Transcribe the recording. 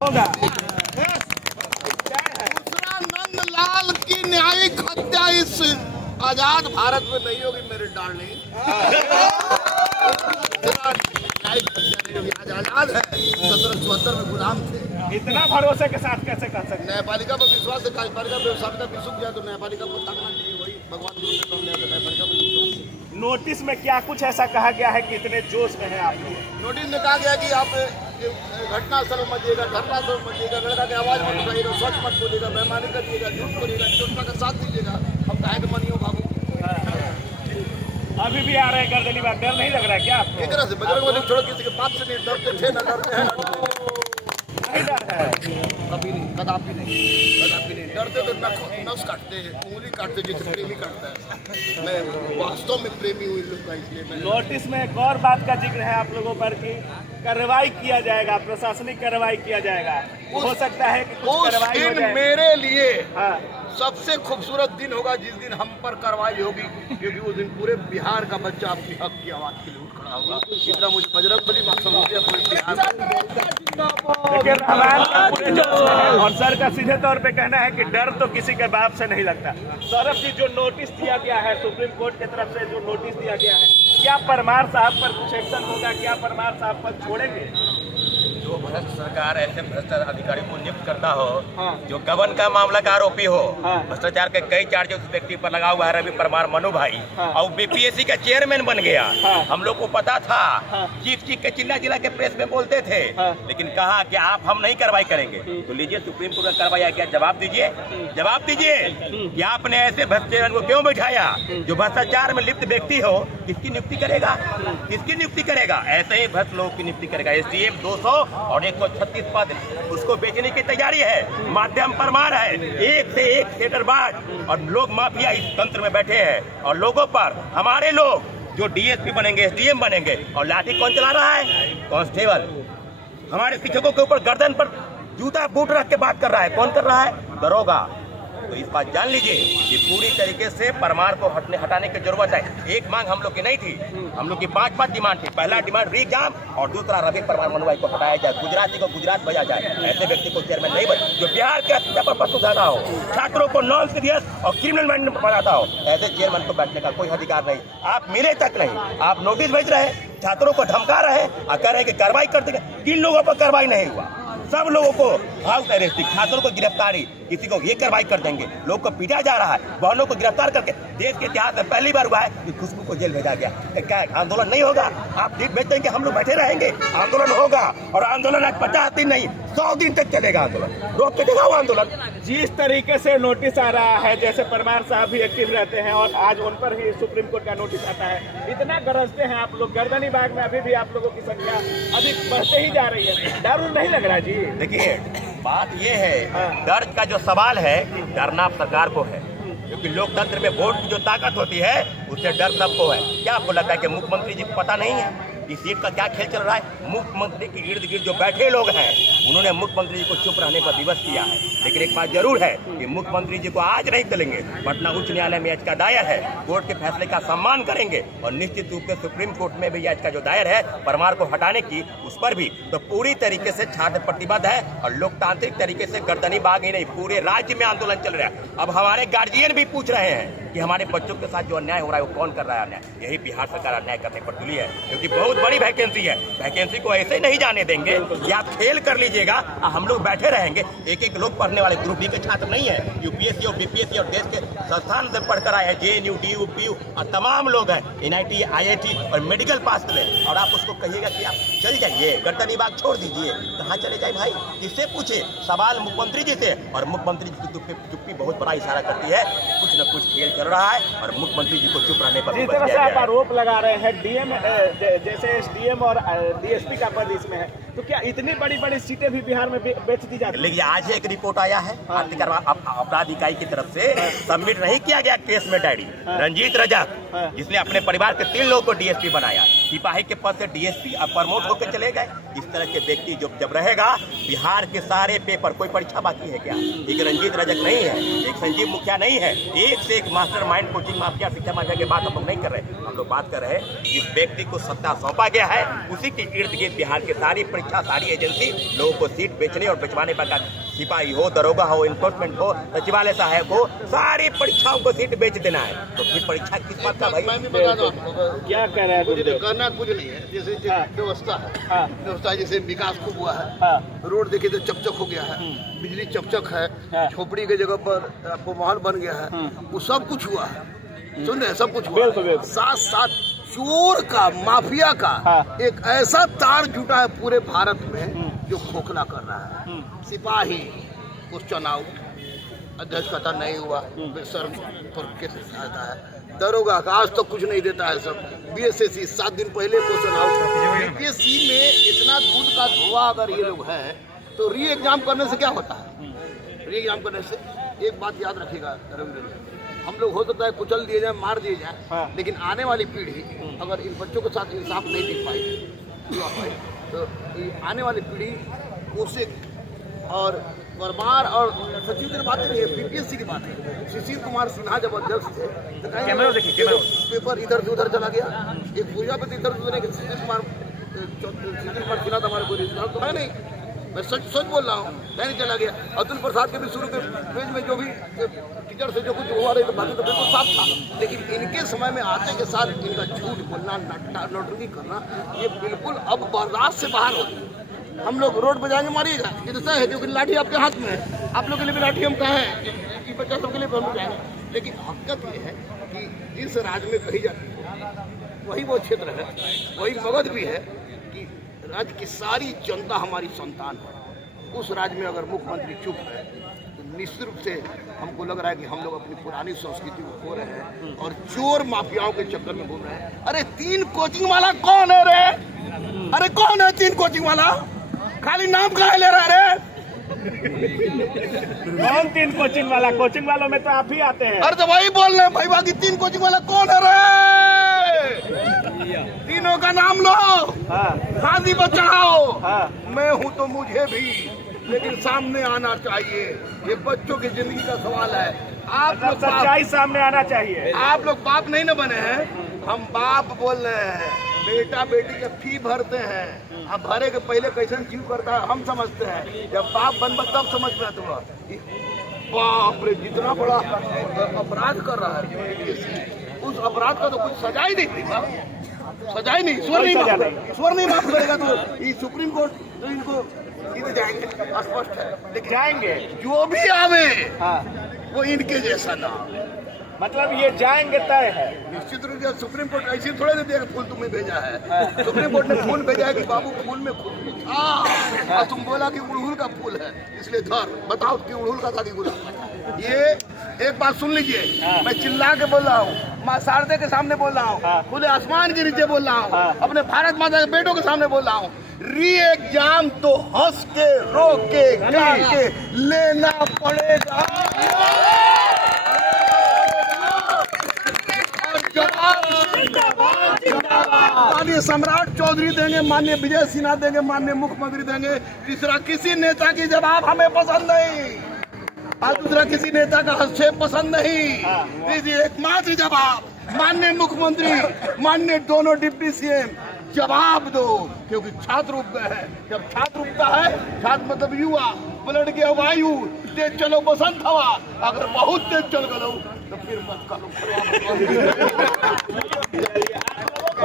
होगा। दूसरा, नंदलाल की न्यायिक हत्या इस आजाद भारत में नहीं होगी मेरे डार्लिंग। न्यायिक हत्या नहीं होगी, आज आजाद है। 1774 में गुलाम थे। इतना भरोसे के साथ कैसे कर सकते? न्यायपालिका पर विश्वास है, कार्यपालिका पर साबिता भी सूख गया तो न्यायपालिका को ताकना चाहिए। वही भगवान गुरु ने कहा, न्यायपालिका पर विश्वास है। नोटिस में क्या कुछ ऐसा कहा गया है कि इतने जोश में है आप लोग? नोटिस में कहा गया कि आप घटनास्थल मत जाइएगा, धरनास्थल मत जाइएगा, लड़का की आवाज मत उठाइएगा, सच मत बोलिएगा, बेईमानी करिएगा, झूठ बोलिएगा, चोटता का साथ दीजिएगा। हम काहे के मनियो बाबू। अभी भी आ रहे हैं गर्दनी बात, डर नहीं लग रहा है क्या आपको? एक तरह से बजरंगबली छोड़ो, किसी के बाप से नहीं डरते थे, न डरते हैं, नहीं डर है। कभी नहीं, कदापि नहीं, कदापि नहीं डरते। तो नस काटते हैं, उंगली काटते जैसे प्रेमी काटता है। मैं वास्तव में प्रेमी हूँ इन लोग का, इसलिए मैं नोटिस में एक और बात का जिक्र है आप लोगों पर कि कार्रवाई किया जाएगा, प्रशासनिक कार्रवाई किया जाएगा। हो सकता है कि कुछ उस कार्रवाई हो दिन जाए। मेरे लिए हाँ, सबसे खूबसूरत दिन होगा जिस दिन हम पर कार्रवाई होगी, क्योंकि उस दिन पूरे बिहार का बच्चा अपनी हक की आवाज के लिए उठ खड़ा होगा। इतना मुझे बजरंगबली मास्टर हो गया पूरे बिहार में। लेकिन रहमान का पूरे जोश में है और सर का सीधे तौर पे कहना है कि डर तो किसी के बाप से नहीं लगता। सौरभ जी, जो नोटिस दिया गया है सुप्रीम कोर्ट की तरफ से, जो नोटिस दिया गया है, क्या परमार साहब पर कुछ एक्शन होगा? क्या परमार साहब पद छोड़ेंगे? जो भ्रष्ट सरकार ऐसे भ्रष्ट अधिकारी को नियुक्त करता हो, हाँ। जो गबन का मामला का आरोपी हो, हाँ। भ्रष्टाचार के कई चार्ज उस व्यक्ति पर लगा हुआ है, रवि परमार मनु भाई, हाँ। और बीपीएससी का चेयरमैन बन गया। हाँ। हम लोग को पता था, हाँ। चीफ के चिल्ला जिला के प्रेस में बोलते थे, हाँ। लेकिन कहा कि आप हम नहीं कार्रवाई करेंगे। तो लीजिए, सुप्रीम कोर्ट ने कार्रवाई किया। जवाब दीजिए, जवाब दीजिए कि आपने ऐसे भ्रष्ट चेयरमैन को क्यों बैठाया? जो भ्रष्टाचार में लिप्त व्यक्ति हो, किसकी नियुक्ति करेगा? किसकी नियुक्ति करेगा? ऐसे ही भ्रष्ट लोगों की नियुक्ति करेगा। एसडीएम 200 और 136 पद उसको बेचने की तैयारी है। माध्यम परमार है, एक से एक सेटरबाज और लोग माफिया इस तंत्र में बैठे हैं। और लोगों पर, हमारे लोग जो डीएसपी बनेंगे, एसडीएम बनेंगे, और लाठी कौन चला रहा है? कांस्टेबल। हमारे शिक्षकों के ऊपर गर्दन पर जूता बूट रख के बात कर रहा है। कौन कर रहा है? दरोगा। तो इस बात जान लीजिए कि पूरी तरीके से परमार को हटाने की जरूरत है। एक मांग हम लोग की नहीं थी, हम लोग की 5 डिमांड थी। पहला डिमांड री एग्जाम, और दूसरा रवि परमार मनु भाई को हटाया जाए, गुजराती को गुजरात भेजा जाए। ऐसे व्यक्ति को चेयरमैन नहीं बने जो बिहार के हत्या पर पशु उठाता हो, छात्रों को नॉन सीरियस और क्रिमिनल मैंड बनाता हो। ऐसे चेयरमैन को बैठने का कोई अधिकार नहीं। आप मिले तक नहीं, आप नोटिस भेज रहे, छात्रों को धमका रहे और कह रहे कि कार्रवाई कर देंगे। 3 लोगों पर कार्रवाई नहीं हुआ, सब लोगों को हाउस अरेस्ट, छात्रों को गिरफ्तारी, किसी को ये कार्रवाई कर देंगे। लोग को पीटा जा रहा है, बहनों को गिरफ्तार करके। देश के इतिहास में पहली बार हुआ है कि खुशबू को जेल भेजा गया। क्या आंदोलन नहीं होगा? आप ठीक भेज देंगे, हम लोग बैठे रहेंगे? आंदोलन होगा, और आंदोलन आज 50 दिन नहीं 100 दिन तक चलेगा। आंदोलन रोक के दिखाओ आंदोलन। जिस तरीके से नोटिस आ रहा है, जैसे परमार साहब भी एक्टिव रहते हैं और आज उन पर ही सुप्रीम कोर्ट का नोटिस आता है, इतना गरजते हैं आप लोग। गर्दनी बाग में अभी भी आप लोगों की संख्या अधिक बढ़ते ही जा रही है। डर नहीं लग रहा जी? देखिए, बात ये है, डर का जो सवाल है, डरना सरकार को है, क्योंकि लोकतंत्र में वोट की जो ताकत होती है, उससे डर सबको है। क्या आपको लगता है कि मुख्यमंत्री जी को पता नहीं है कि सीट का क्या खेल चल रहा है? मुख्यमंत्री के इर्द गिर्द जो बैठे लोग हैं, उन्होंने मुख्यमंत्री जी को चुप रहने का विवश किया है। लेकिन एक बात जरूर है कि मुख्यमंत्री जी को आज नहीं चलेंगे। पटना उच्च न्यायालय में याचिका दायर है, कोर्ट के फैसले का सम्मान करेंगे, और निश्चित रूप से सुप्रीम कोर्ट में भी याचिका जो दायर है परमार को हटाने की, उस पर भी तो पूरी तरीके से छात्र प्रतिबद्ध है। और लोकतांत्रिक तरीके से गर्दनी बाग ही नहीं, पूरे राज्य में आंदोलन चल रहा है। अब हमारे गार्जियन भी पूछ रहे हैं कि हमारे बच्चों के साथ जो अन्याय हो रहा है वो कौन कर रहा है अन्याय? यही बिहार सरकार अन्याय करने पर तुली है, क्योंकि बहुत बड़ी वैकेंसी है। वैकेंसी को ऐसे नहीं जाने देंगे कि आप फेल कर लीजिएगा और हम लोग बैठे रहेंगे। एक एक लोग पढ़ने वाले ग्रुप डी के छात्र नहीं है, यूपीएससी और बीपीएससी और देश के संस्थान से पढ़कर आए हैं, जेएनयू, डीयू, पीयू और तमाम लोग हैं, एनआईटी, आईआईटी और मेडिकल पास करें, और आप उसको कहिएगा कि आप चल जाइए, गर्दनी बाग छोड़ दीजिए। कहाँ चले जाए भाई? किससे पूछे? सवाल मुख्यमंत्री जी से, और मुख्यमंत्री जी की चुप्पी बहुत बड़ा इशारा करती है, कुछ न कुछ खेल चल रहा है, और मुख्यमंत्री जी को चुप रहने पर जिस तरह से आप आरोप लगा रहे हैं, डीएम जैसे एसडीएम और डीएसपी का पद इसमें है, तो क्या इतनी बड़ी बड़ी सीटें भी बिहार में बेच दी जाती है? लेकिन आज एक रिपोर्ट आया है आर्थिक अपराध इकाई की तरफ से, सबमिट नहीं किया गया केस में डायरी, रंजीत रजक, जिसने अपने परिवार के 3 लोगों को डीएसपी बनाया। सिपाही के पद से डीएसपी अब प्रमोट होकर चले गए। इस तरह के व्यक्ति जब रहेगा, बिहार के सारे पेपर, कोई परीक्षा बाकी है क्या? एक रंजीत रजक नहीं है, एक संजीव मुखिया नहीं है, एक से एक मास्टर माइंड कोचिंग माफिया शिक्षा माफिया की बात हम लोग नहीं कर रहे। हम लोग बात कर रहे हैं जिस व्यक्ति को सत्ता सौंपा गया है, उसी के इर्द गिर्द बिहार की सारी परीक्षा, सारी एजेंसी लोगों को सीट बेचने और बेचवाने पर, सिपाही हो, दरोगा हो, इन्फोर्समेंट हो, सचिवालय सहायक हो, सारी परीक्षाओं को सीट बेच देना है। तो फिर परीक्षा किस बात का भाई? मैं भी बता दूं आपको, क्या कह रहे हैं मुझे गुरुदेव? करना कुछ नहीं है। जैसे व्यवस्था है, व्यवस्था जैसे विकास खूब हुआ है, हाँ। रोड देखिए तो चकचक हो गया है, बिजली चकचक है, झोपड़ी के जगह पर आपको महल बन गया है, वो सब कुछ हुआ है। सुन रहे, सब कुछ हुआ है। साथ साथ चोर का, माफिया का एक ऐसा तार जुटा है पूरे भारत में जो खोखला कर रहा है। सिपाही क्वेश्चन आउट, अध्यक्ष कहता नहीं हुआ, बेशर्म पर केस आता है। दरोगा का आज तक तो कुछ नहीं देता है सब। बीएसएससी 7 दिन पहले क्वेश्चन आउट। बीपीएससी में इतना दूध का धुआं अगर ये लोग हैं तो री एग्जाम करने से क्या होता है? री एग्जाम करने से एक बात याद रखिएगा रविंद्र जी, हम लोग हो सकता है कुचल दिए जाए, मार दिए जाए, लेकिन आने वाली पीढ़ी अगर इन बच्चों के साथ इंसाफ नहीं दे पाई तो आने वाली पीढ़ी कोशिश और परमार और सचिव की बात नहीं है, बीपीएससी की बात है। शिशिर कुमार सिन्हा जब अध्यक्ष थे तो पेपर इधर से उधर चला गया, एक पूजा पे इधर से उधर। शिशिर कुमार सिन्हा तो हमारे कोई रिश्तेदार तो है नहीं, मैं सच बोल रहा हूँ, नहीं चला गया। अतुल प्रसाद के भी शुरू के पेज में जो भी टीचर से जो कुछ हुआ रही तो बाकी तो बिल्कुल साफ था, लेकिन इनके समय में आते के साथ इनका झूठ बोलना, नौटंकी करना, ये बिल्कुल अब बर्दाश्त से बाहर हो गया। हम लोग रोड पर जाएंगे मारिएगा, ये तो तय है, क्योंकि लाठी आपके हाथ में है। आप लोग के लिए भी लाठी हम कहें कि बच्चा सबके लिए हम जाएंगे, लेकिन हकीकत ये है कि जिस राज्य में कही जाती है वही वो क्षेत्र है, वही मगध भी है कि राज्य की सारी जनता हमारी संतान है। उस राज्य में अगर मुख्यमंत्री चुप है तो निश्चित रूप से हमको लग रहा है कि हम लोग अपनी पुरानी संस्कृति को खो रहे हैं और चोर माफियाओं के चक्कर में घूम रहे हैं। अरे 3 कोचिंग वाला कौन है रे? अरे कौन है 3 कोचिंग वाला? खाली नाम कहाँ ले रहा है रे? कौन 3 कोचिंग वाला? कोचिंग वालों में तो आप ही आते हैं। अरे तो वही बोल रहे हैं भाई, बाकी 3 कोचिंग वाला कौन है रे? तीनों का नाम लो, फांसी पर चढ़ाओ। मैं हूँ तो मुझे भी, लेकिन सामने आना चाहिए। ये बच्चों की जिंदगी का सवाल है। आप लोग सच्चाई सामने आना चाहिए। आप लोग बाप नहीं ना बने हैं, हम बाप बोल रहे हैं। बेटा बेटी के फी भरते हैं, अब भरे के पहले कैसे जीव करता है हम समझते हैं। जब बाप बनबा तब समझ में आता है। बाप रे, जितना बड़ा अपराध कर रहा है, उस अपराध का तो कुछ सजा ही नहीं देगा। सजा ही नहीं, ईश्वर नहीं माफ करेगा। तो ये सुप्रीम कोर्ट तो इनको इधर जाएंगे, स्पष्ट है, लेकिन जाएंगे जो भी आवे वो इनके जैसा ना। मतलब ये जाएंगे तय है। निश्चित रूप से सुप्रीम कोर्ट ऐसे थोड़े दे देगा फूल तुम्हें भेजा है। सुप्रीम कोर्ट ने फूल भेजा है कि बाबू फूल में खूबी था, और तुम बोला कि उड़हुल का फूल है इसलिए धर। बताओ कि उड़हुल का था कि गुलाब? ये एक बात सुन लीजिए, मैं चिल्ला के बोल रहा हूँ, माँ शारदे के सामने बोल रहा हूँ, खुले आसमान के नीचे बोल रहा हूँ, अपने भारत माता के बेटों के सामने बोल रहा हूँ। री एग्जाम तो हंस के, रो के, गा के लेना पड़ेगा। माननीय सम्राट चौधरी देंगे, माननीय विजय सिन्हा देंगे, माननीय मुख्यमंत्री देंगे। तीसरा किसी नेता की जवाब हमें पसंद नहीं, और दूसरा किसी नेता का हस्तक्षेप पसंद नहीं। दीजिए एकमात्र जवाब माननीय मुख्यमंत्री, माननीय दोनों डिप्टी सीएम, जवाब दो। क्योंकि छात्र रुक गए हैं। जब छात्र रुकता है, छात्र मतलब युवा, पलट गया वायु, तेज चलो बसंत हवा। अगर बहुत तेज चल गलो तो फिर मत करो।